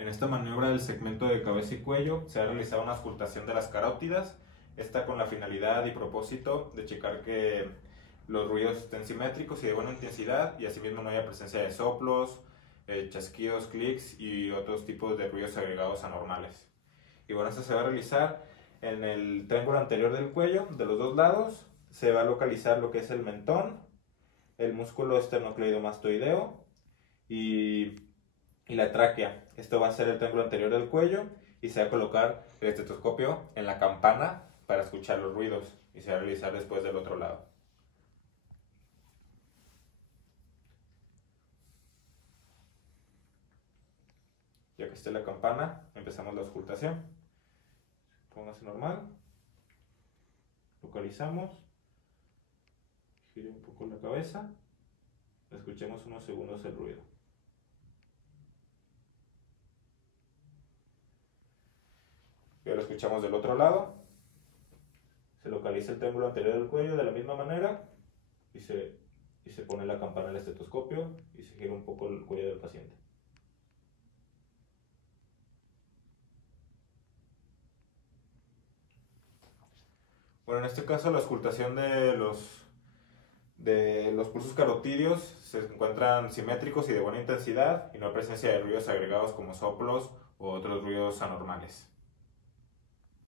En esta maniobra del segmento de cabeza y cuello se ha realizado una auscultación de las carótidas, esta con la finalidad y propósito de checar que los ruidos estén simétricos y de buena intensidad y asimismo no haya presencia de soplos, chasquidos, clics y otros tipos de ruidos agregados anormales. Y bueno, esto se va a realizar en el triángulo anterior del cuello, de los dos lados. Se va a localizar lo que es el mentón, el músculo esternocleidomastoideo y la tráquea. Esto va a ser el triángulo anterior del cuello y se va a colocar el estetoscopio en la campana para escuchar los ruidos y se va a realizar después del otro lado. Ya que esté la campana, empezamos la auscultación. Póngase normal. Localizamos. Gire un poco la cabeza. Escuchemos unos segundos el ruido. Ya lo escuchamos del otro lado. Se localiza el triángulo anterior del cuello de la misma manera y se pone la campana en el estetoscopio y se gira un poco el cuello del paciente. Bueno, en este caso la auscultación de los pulsos carotídeos se encuentran simétricos y de buena intensidad y no hay presencia de ruidos agregados como soplos u otros ruidos anormales.